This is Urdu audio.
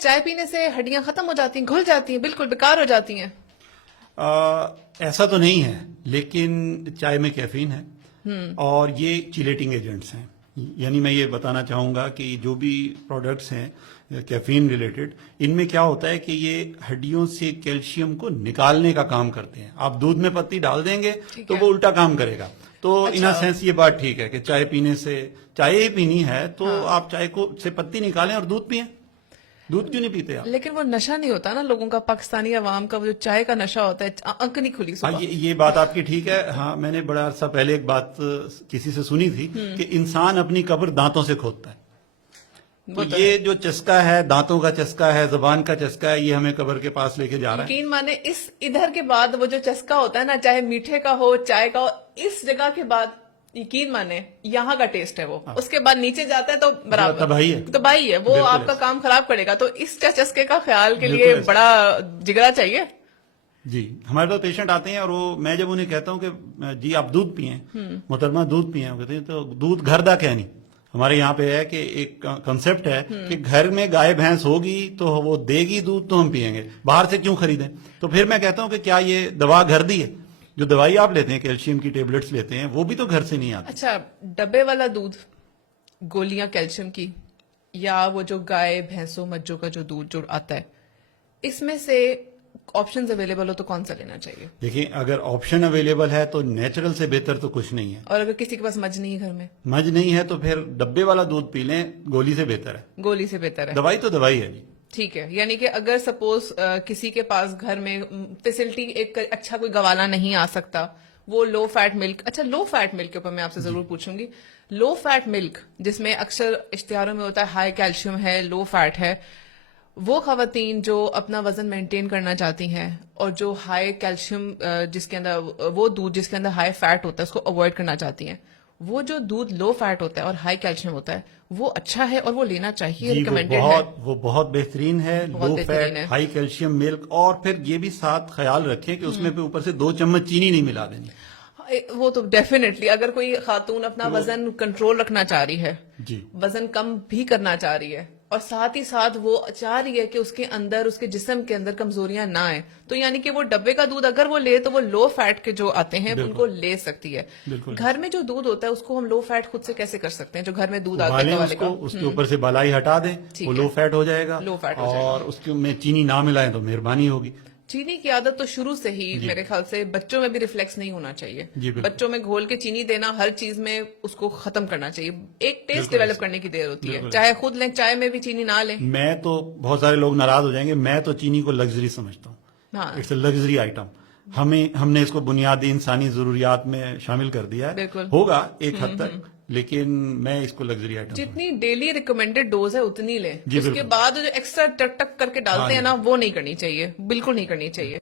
چائے پینے سے ہڈیاں ختم ہو جاتی ہیں، گھل جاتی ہیں، بالکل بیکار ہو جاتی ہیں؟ ایسا تو نہیں ہے، لیکن چائے میں کیفین ہے اور یہ چیلیٹنگ ایجنٹس ہیں. یعنی میں یہ بتانا چاہوں گا کہ جو بھی پروڈکٹس ہیں کیفین ریلیٹڈ، ان میں کیا ہوتا ہے کہ یہ ہڈیوں سے کیلشیم کو نکالنے کا کام کرتے ہیں. آپ دودھ میں پتی ڈال دیں گے تو وہ الٹا کام کرے گا. تو ان اے سینس یہ بات ٹھیک ہے کہ چائے پینے سے، چائے ہی پینی ہے تو آپ چائے کو سے پتی نکالیں اور دودھ پئیں. دودھ کیوں نہیں پیتے آپ؟ لیکن وہ نشہ نہیں ہوتا نا لوگوں کا، پاکستانی عوام کا وہ جو چائے کا نشہ ہوتا ہے، آنکھ نہیں کھلی ہاں، صبح. یہ بات آپ کی ٹھیک ہے. ہاں، میں نے بڑا عرصہ پہلے ایک بات کسی سے سنی تھی کہ انسان اپنی قبر دانتوں سے کھودتا ہے. تو یہ جو چسکا ہے، دانتوں کا چسکا ہے، زبان کا چسکا ہے، یہ ہمیں قبر کے پاس لے کے جا رہا ہے. یقین مانے اس ادھر کے بعد وہ جو چسکا ہوتا ہے نا، چاہے میٹھے کا ہو چائے کا ہو، اس جگہ کے بعد یقین مانے یہاں کا ٹیسٹ ہے وہ. اس کے بعد نیچے جاتا ہے تو برابر تباہی ہے. تباہی ہے، وہ آپ کا کام خراب کرے گا. تو اس چسکے کا خیال کے لیے بڑا جگرا چاہیے. جی، ہمارے پاس پیشنٹ آتے ہیں اور وہ، میں جب انہیں کہتا ہوں کہ جی آپ دودھ پئیں محترمہ، دودھ پئیں، وہ کہتے ہیں تو دودھ گھر دا کیا نہیں. ہمارے یہاں پہ ہے کہ ایک کنسپٹ ہے کہ گھر میں گائے بھینس ہوگی تو وہ دے گی دودھ تو ہم پیئیں گے، باہر سے کیوں خریدیں. تو پھر میں کہتا ہوں کہ کیا یہ دوا گھر دی ہے؟ جو دوائی آپ لیتے ہیں، کیلشیم کی ٹیبلٹس لیتے ہیں، وہ بھی تو گھر سے نہیں آتی. اچھا، ڈبے والا دودھ، گولیاں کیلشیم کی، یا وہ جو گائے بھینسوں مجھوں کا جو دودھ جو آتا ہے، اس میں سے آپشنز اویلیبل ہو تو کون سا لینا چاہیے؟ دیکھیں، اگر آپشن اویلیبل ہے تو نیچرل سے بہتر تو کچھ نہیں ہے. اور اگر کسی کے پاس مجھ نہیں ہے گھر میں؟ مجھ نہیں ہے تو پھر ڈبے والا دودھ پی لیں، گولی سے بہتر ہے. گولی سے بہتر ہے. دوائی تو دوائی ہے جی. ٹھیک ہے، یعنی کہ اگر سپوز کسی کے پاس گھر میں فیسلٹی ایک اچھا کوئی گوالا نہیں آ سکتا، وہ لو فیٹ ملک. اچھا، لو فیٹ ملک کے اوپر میں آپ سے ضرور پوچھوں گی. لو فیٹ ملک جس میں اکثر اشتہاروں میں ہوتا ہے ہائی کیلشیم ہے، لو فیٹ ہے، وہ خواتین جو اپنا وزن مینٹین کرنا چاہتی ہیں اور جو ہائی کیلشیم جس کے اندر، وہ دودھ جس کے اندر ہائی فیٹ ہوتا ہے، اس کو اوائڈ کرنا چاہتی ہیں، وہ جو دودھ لو فیٹ ہوتا ہے اور ہائی کیلشیم ہوتا ہے وہ اچھا ہے اور وہ لینا چاہیے، ریکمینڈیڈ ہے. وہ بہت بہترین ہے. لو فیٹ ہائی کیلشیم ملک. اور پھر یہ بھی ساتھ خیال رکھیں کہ اس میں اوپر سے 2 چمچ چینی نہیں ملا دینی. وہ تو ڈیفینیٹلی، اگر کوئی خاتون اپنا وزن کنٹرول رکھنا چاہ رہی ہے، جی، وزن کم بھی کرنا چاہ رہی ہے، اور ساتھ ہی ساتھ وہ چاہ رہی ہے کہ اس کے اندر، اس کے جسم کے اندر کمزوریاں نہ آئیں، تو یعنی کہ وہ ڈبے کا دودھ اگر وہ لے تو وہ لو فیٹ کے جو آتے ہیں ان کو لے سکتی ہے. گھر میں جو دودھ ہوتا ہے اس کو ہم لو فیٹ خود سے کیسے کر سکتے ہیں؟ جو گھر میں دودھ آتا ہے اس کے اوپر سے بالائی ہٹا دیں، وہ لو فیٹ ہو جائے گا. اور اس میں چینی نہ ملائیں تو مہربانی ہوگی. چینی کی عادت تو شروع سے ہی میرے خیال سے بچوں میں بھی ریفلیکس نہیں ہونا چاہیے. بچوں میں گھول کے چینی دینا، ہر چیز میں اس کو ختم کرنا چاہیے. ایک ٹیسٹ ڈیولپ کرنے کی دیر ہوتی ہے، چاہے خود لیں، چائے میں بھی چینی نہ لیں. میں تو، بہت سارے لوگ ناراض ہو جائیں گے، میں تو چینی کو لگژری سمجھتا ہوں. It's a luxury item. ہم نے اس کو بنیادی انسانی ضروریات میں شامل کر دیا ہے. ہوگا ایک حد تک، لیکن میں اس کو لگژری آئٹم. جتنی ڈیلی ریکمینڈیڈ ڈوز ہے اتنی لیں. اس کے بعد جو ایکسٹرا ٹک ٹک کر کے ڈالتے ہیں نا، وہ نہیں کرنی چاہیے، بالکل نہیں کرنی چاہیے.